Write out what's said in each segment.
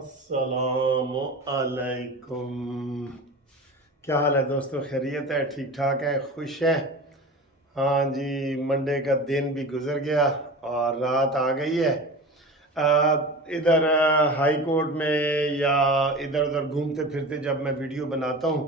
अस्सलाम अलैकुम। क्या हाल है दोस्तों? खैरियत है? ठीक ठाक है? खुश है? हाँ जी, मंडे का दिन भी गुजर गया और रात आ गई है। इधर हाई कोर्ट में या इधर उधर घूमते फिरते जब मैं वीडियो बनाता हूँ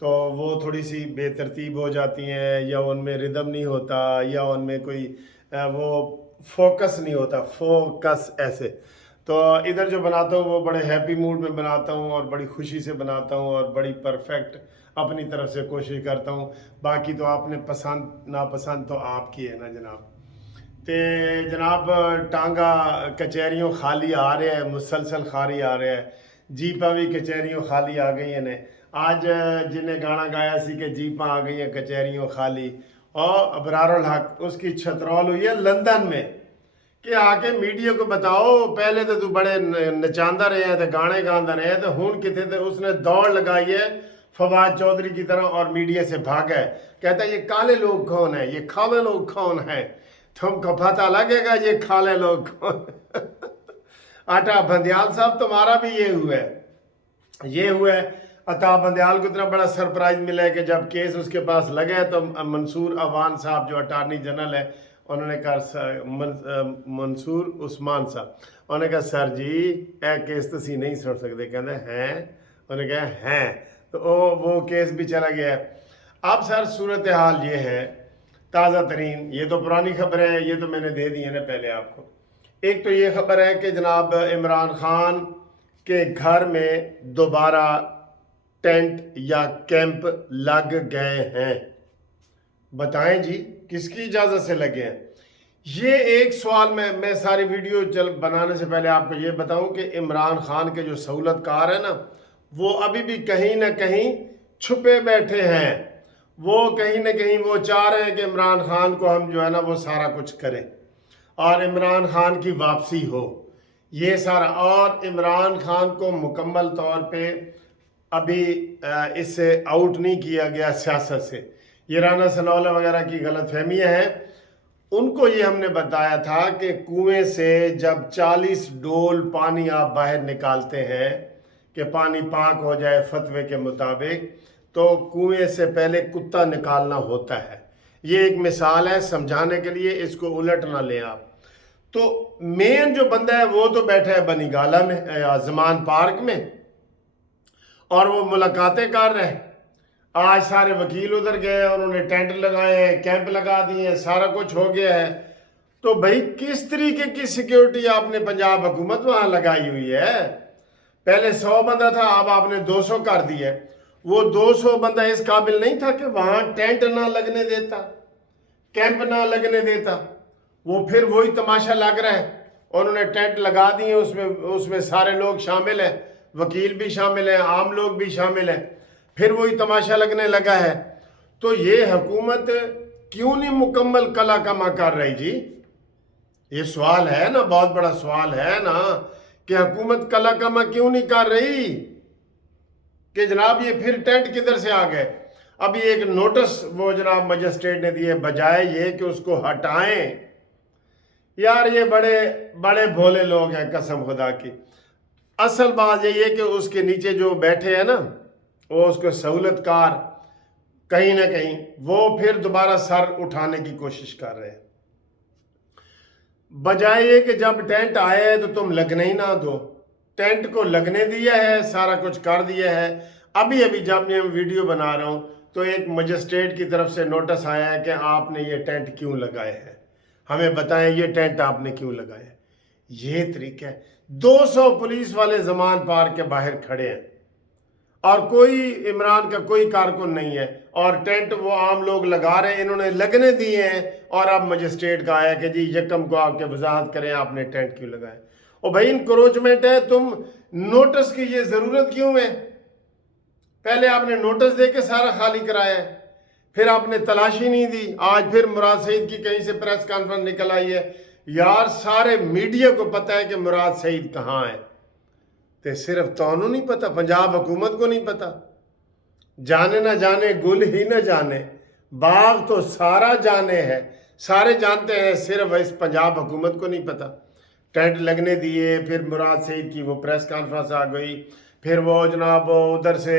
तो वो थोड़ी सी बेतरतीब हो जाती हैं, या उनमें रिदम नहीं होता, या उनमें कोई वो फोकस नहीं होता, फोकस ऐसे। तो इधर जो बनाता हूँ वो बड़े हैप्पी मूड में बनाता हूँ और बड़ी खुशी से बनाता हूँ और बड़ी परफेक्ट अपनी तरफ से कोशिश करता हूँ। बाकी तो आपने पसंद नापसंद तो आपकी है ना जनाब। ते जनाब, टांगा कचहरियों खाली आ रहे हैं, मुसलसल खाली आ रहे हैं। जीपा भी कचहरियों खाली आ गई ने। आज जिन्हें गाना गाया सी कि जीपा आ गई हैं कचहरियों खाली, और अबरारुल हक उसकी छतरौल हुई है लंदन में कि आके मीडिया को बताओ, पहले तो तू बड़े नचांदा रहे हैं, तो गाने गांदा रहे हैं, तो हुन किथे थे उसने दौड़ लगाई है फवाद चौधरी की तरह और मीडिया से भागा है। कहता है ये काले लोग कौन है, ये काले लोग कौन है, तुमको पता लगेगा ये काले लोग कौन आटा बंदियाल साहब तुम्हारा भी ये हुआ है, ये हुआ है। अता बंदियाल को इतना बड़ा सरप्राइज मिला है कि जब केस उसके पास लगे तो मंसूर अवान साहब जो अटार्नी जनरल है, उन्होंने कहा मंसूर उस्मान साहब, उन्होंने कहा सर जी ए केस तो सी नहीं सुन सकते। कहते हैं, उन्होंने कहा हैं, तो वो केस भी चला गया है। अब सर सूरत हाल ये है ताज़ा तरीन, ये तो पुरानी खबरें हैं, ये तो मैंने दे दी है ना पहले आपको। एक तो ये खबर है कि जनाब इमरान खान के घर में दोबारा टेंट या कैंप लग गए हैं। बताएं जी, किसकी इजाज़त से लगे हैं? ये एक सवाल मैं सारी वीडियो बनाने से पहले आपको ये बताऊं कि इमरान खान के जो सहूलतकार है ना, वो अभी भी कहीं ना कहीं छुपे बैठे हैं। वो कहीं ना कहीं वो चाह रहे हैं कि इमरान खान को हम जो है ना वो सारा कुछ करें और इमरान खान की वापसी हो, ये सारा। और इमरान खान को मुकम्मल तौर पे अभी इससे आउट नहीं किया गया सियासत से। ये राना सनौला वगैरह की गलत फहमियाँ हैं। उनको ये हमने बताया था कि कुएं से जब 40 डोल पानी आप बाहर निकालते हैं कि पानी पाक हो जाए फतवे के मुताबिक, तो कुएं से पहले कुत्ता निकालना होता है। ये एक मिसाल है समझाने के लिए, इसको उलट ना लें आप। तो मेन जो बंदा है वो तो बैठा है बनीगाला में, जमान पार्क में, और वो मुलाकातें कर रहे हैं। आज सारे वकील उधर गए, उन्होंने टेंट लगाए हैं, कैंप लगा दिए हैं, सारा कुछ हो गया है। तो भाई किस तरीके की सिक्योरिटी आपने पंजाब हुकूमत वहां लगाई हुई है? पहले 100 बंदा था, अब आपने 200 कर दिया। वो 200 बंदा इस काबिल नहीं था कि वहां टेंट ना लगने देता, कैंप ना लगने देता। वो फिर वही तमाशा लग रहा है, उन्होंने टेंट लगा दिए, उसमें उसमें सारे लोग शामिल हैं, वकील भी शामिल हैं, आम लोग भी शामिल हैं, फिर वही तमाशा लगने लगा है। तो ये हुकूमत क्यों नहीं मुकम्मल कला कमा कर रही जी? ये सवाल है ना, बहुत बड़ा सवाल है ना, कि हुकूमत कला कमा क्यों नहीं कर रही? कि जनाब ये फिर टेंट किधर से आ गए? अभी एक नोटिस वो जनाब मजिस्ट्रेट ने दिए, बजाय ये कि उसको हटाएं। यार ये बड़े बड़े भोले लोग हैं कसम खुदा की। असल बात यही है कि उसके नीचे जो बैठे हैं ना, वो उसके सहूलतकार कहीं ना कहीं वो फिर दोबारा सर उठाने की कोशिश कर रहे हैं। बजाय ये कि जब टेंट आए तो तुम लगने ही ना दो, टेंट को लगने दिया है, सारा कुछ कर दिया है। अभी अभी जब मैं वीडियो बना रहा हूँ तो एक मजिस्ट्रेट की तरफ से नोटिस आया है कि आपने ये टेंट क्यों लगाए हैं, हमें बताएं ये टेंट आपने क्यों लगाए। ये तरीका है। 200 पुलिस वाले जमान पार्क के बाहर खड़े हैं और कोई इमरान का कोई कारकुन नहीं है, और टेंट वो आम लोग लगा रहे हैं, इन्होंने लगने दिए हैं। और अब मजिस्ट्रेट का आया कि जी यकम को आके वजाहत करें आपने टेंट क्यों लगाए। और भाई इंक्रोचमेंट है, तुम नोटिस की ये जरूरत क्यों है? पहले आपने नोटिस दे के सारा खाली कराया है, फिर आपने तलाशी नहीं दी। आज फिर मुराद सईद की कहीं से प्रेस कॉन्फ्रेंस निकल आई है। यार सारे मीडिया को पता है कि मुराद सईद कहाँ है, तो सिर्फ तोनू नहीं पता, पंजाब हुकूमत को नहीं पता। जाने ना जाने गुल ही ना जाने, बाग तो सारा जाने है, सारे जानते हैं, सिर्फ इस पंजाब हुकूमत को नहीं पता। टेंट लगने दिए, फिर मुराद सईद की वो प्रेस कॉन्फ्रेंस आ गई, फिर वो जनाब उधर से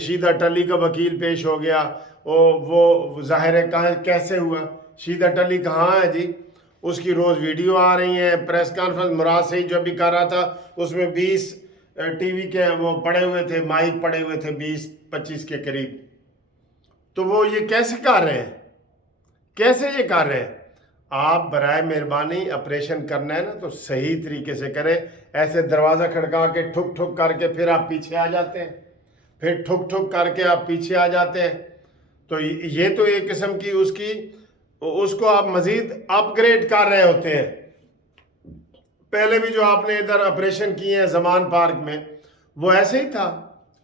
शीदा टली का वकील पेश हो गया, वो ज़ाहिर है कहाँ कैसे हुआ, शीदा टली कहाँ है जी, उसकी रोज़ वीडियो आ रही हैं, प्रेस कॉन्फ्रेंस मुराद सईद जो अभी कर रहा था उसमें 20 टीवी के वो पड़े हुए थे, माइक पड़े हुए थे 20-25 के करीब। तो वो ये कैसे कर रहे हैं, कैसे ये कर रहे हैं? आप बराए मेहरबानी ऑपरेशन करना है ना तो सही तरीके से करें। ऐसे दरवाज़ा खड़का के ठुक ठुक करके फिर आप पीछे आ जाते हैं, फिर ठुक ठुक करके आप पीछे आ जाते हैं, तो ये तो एक किस्म की उसको आप मज़ीद अपग्रेड कर रहे होते हैं। पहले भी जो आपने इधर ऑपरेशन किए हैं जमान पार्क में, वो ऐसे ही था,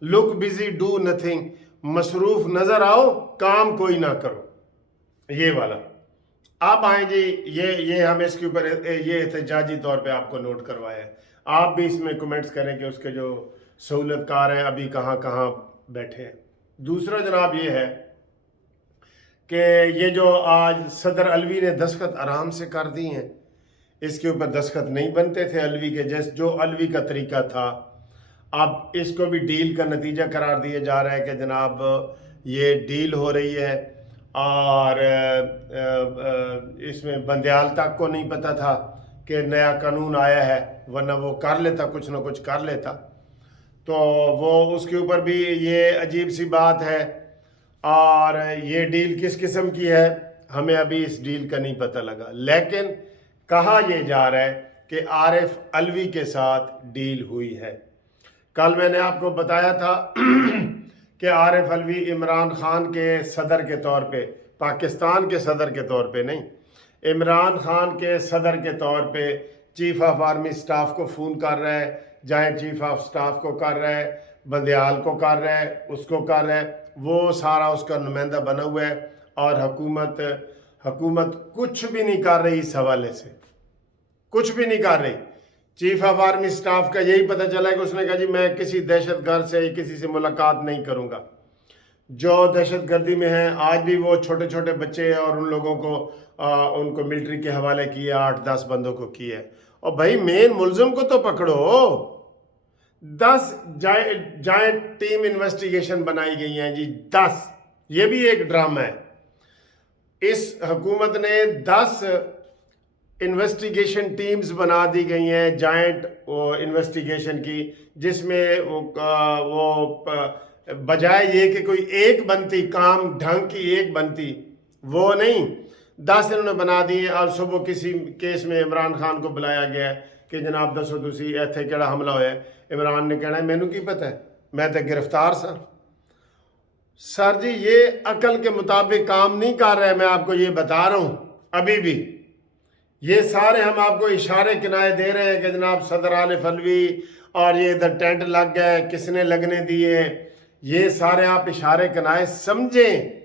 लुक बिजी डू नथिंग, मसरूफ नज़र आओ काम कोई ना करो, ये वाला। आप आए जी, ये हम इसके ऊपर ये एहतजाजी तौर पे आपको नोट करवाया है। आप भी इसमें कमेंट्स करें कि उसके जो सहूलतकार हैं अभी कहाँ कहाँ बैठे हैं। दूसरा जनाब ये है कि ये जो आज सदर अलवी ने दस्तखत आराम से कर दी हैं, इसके ऊपर दस्तखत नहीं बनते थे अलवी के, जैसे जो अलवी का तरीका था, अब इसको भी डील का नतीजा करार दिया जा रहा है कि जनाब ये डील हो रही है। और इसमें बंदयाल तक को नहीं पता था कि नया कानून आया है, वरना वो कर लेता, कुछ ना कुछ कर लेता। तो वो उसके ऊपर भी ये अजीब सी बात है। और ये डील किस किस्म की है हमें अभी इस डील का नहीं पता लगा, लेकिन कहा यह जा रहा है कि आरिफ अलवी के साथ डील हुई है। कल मैंने आपको बताया था कि आरिफ अलवी इमरान खान के सदर के तौर पे, पाकिस्तान के सदर के तौर पे नहीं, इमरान खान के सदर के तौर पे चीफ ऑफ आर्मी स्टाफ को फ़ोन कर रहा है, जॉइंट चीफ ऑफ स्टाफ को कर रहा है, बंदयाल को कर रहा है, उसको कर रहा है, वो सारा उसका नुमाइंदा बना हुआ है। और हुकूमत कुछ भी नहीं कर रही, इस हवाले से कुछ भी नहीं कर रही। चीफ ऑफ आर्मी स्टाफ का यही पता चला है कि उसने कहा जी मैं किसी दहशतगर्द से किसी से मुलाकात नहीं करूंगा। जो दहशतगर्दी में है आज भी वो छोटे छोटे बच्चे और उन लोगों को उनको मिलिट्री के हवाले किया, 8-10 बंदों को किया। और भाई मेन मुलजिम को तो पकड़ो। 10 जॉइंट टीम इन्वेस्टिगेशन बनाई गई हैं जी, 10। ये भी एक ड्रामा है। इस हुकूमत ने 10 इन्वेस्टिगेशन टीम्स बना दी गई हैं जॉइंट इन्वेस्टिगेशन की, जिसमें वो बजाय ये कि कोई एक बनती, काम ढंग की एक बनती, वो नहीं, 10 इन्होंने बना दी है। और सुबह किसी केस में इमरान खान को बुलाया गया है कि जनाब दसो तुसी इत्थे केड़ा हमला होया है। इमरान ने कहना है मैनू की पता है, मैं तो गिरफ्तार सा। सर जी ये अकल के मुताबिक काम नहीं कर रहा है, मैं आपको ये बता रहा हूँ। अभी भी ये सारे हम आपको इशारे किनारे दे रहे हैं कि जनाब सदर आरिफ अलवी और ये इधर टेंट लग गए, किसने लगने दिए, ये सारे आप इशारे किनारे समझें।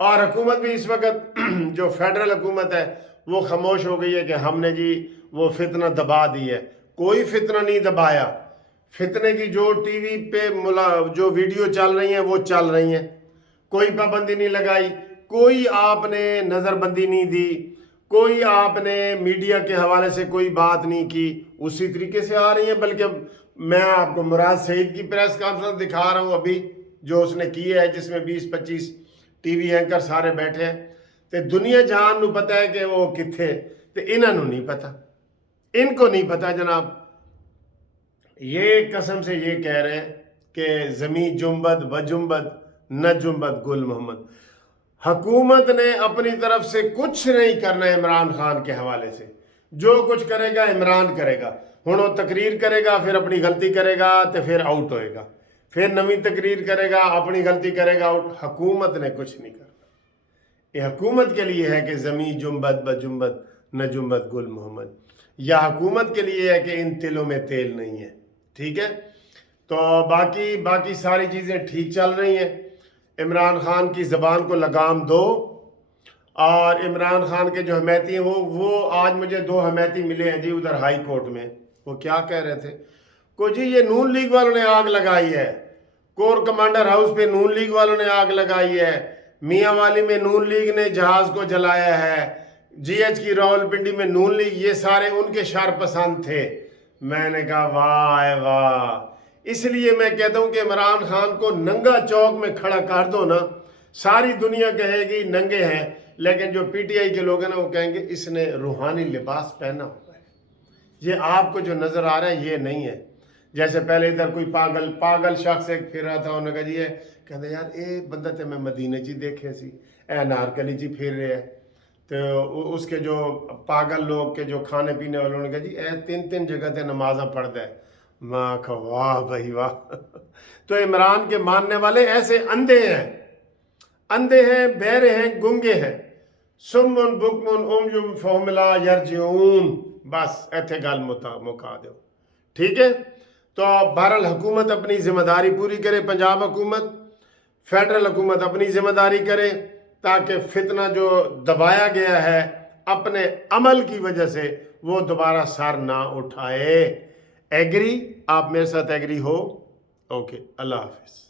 और हुकूमत भी इस वक्त जो फेडरल हुकूमत है वो खामोश हो गई है कि हमने जी वो फितना दबा दी है। कोई फितना नहीं दबाया। फितने की जो टीवी पे जो वीडियो चल रही हैं वो चल रही हैं, कोई पाबंदी नहीं लगाई, कोई आपने नज़रबंदी नहीं दी, कोई आपने मीडिया के हवाले से कोई बात नहीं की, उसी तरीके से आ रही हैं। बल्कि मैं आपको मुराद सईद की प्रेस कॉन्फ्रेंस दिखा रहा हूँ अभी, जो उसने की है, जिसमें 20-25 टीवी एंकर सारे बैठे हैं। तो दुनिया जहान नू पता है कि वो किथे, तो इन्हों नहीं पता, इनको नहीं पता जनाब। ये कसम से ये कह रहे हैं कि ज़मी जुम्बद व जुम्बद न जुम्बद गुल मोहम्मद। हुकूमत ने अपनी तरफ से कुछ नहीं करना है इमरान खान के हवाले से। जो कुछ करेगा इमरान करेगा। हुण वो तकरीर करेगा, फिर अपनी गलती करेगा तो फिर आउट होएगा, फिर नवी तकरीर करेगा, अपनी गलती करेगा, आउट। हुकूमत ने कुछ नहीं करना। ये हुकूमत के लिए है कि ज़मी जुम्बद व जुम्बद न जुम्बद गुल मोहम्मद, या हुकूमत के लिए है कि इन तिलों में तेल नहीं है। ठीक है, तो बाकी सारी चीज़ें ठीक चल रही हैं। इमरान खान की ज़बान को लगाम दो। और इमरान खान के जो हमैती हैं वो आज मुझे 2 हमैती मिले हैं जी उधर हाई कोर्ट में। वो क्या कह रहे थे को जी ये नून लीग वालों ने आग लगाई है, कोर कमांडर हाउस पे नून लीग वालों ने आग लगाई है, मियाँ वाली में नून लीग ने जहाज़ को जलाया है, GH کی راولپنڈی میں نون لیگ، یہ سارے ان کے شار پسند تھے۔ میں نے کہا واہ واہ، اس لیے میں کہتا ہوں کہ عمران خان کو ننگا چوک میں کھڑا کر دو نا، ساری دنیا کہے گی ننگے ہیں، لیکن جو PTI کے لوگ ہیں نا وہ کہیں گے اس نے روحانی لباس پہنا ہوا ہے۔ یہ آپ کو جو نظر آ رہا ہے یہ نہیں ہے۔ جیسے پہلے ادھر کوئی پاگل شخص ایک پھر رہا تھا، انہوں نے کہا جی کہتے یار اے بندہ تے میں مدینے چی دیکھے سی، اے نارکلی چی پھر رہے ہیں۔ تو اس کے جو پاگل لوگ کے جو کھانے پینے والوں نے کہا جی اے 3 جگہ تے نمازاں پڑھ دے۔ میں کہا واہ بھائی واہ۔ تو عمران کے ماننے والے ایسے اندھے ہیں، بہرے ہیں، گنگے ہیں۔ سمن بکمن عمیم فہم لا یرجعون، بس ایتھے گل مکا دو، ٹھیک ہے۔ تو بہرحال حکومت اپنی ذمہ داری پوری کرے، پنجاب حکومت، فیڈرل حکومت اپنی ذمہ داری کرے، تاکہ فتنہ جو دبایا گیا ہے اپنے عمل کی وجہ سے وہ دوبارہ سر نہ اٹھائے۔ ایگری؟ آپ میرے ساتھ ایگری ہو؟ اوکے، اللہ حافظ۔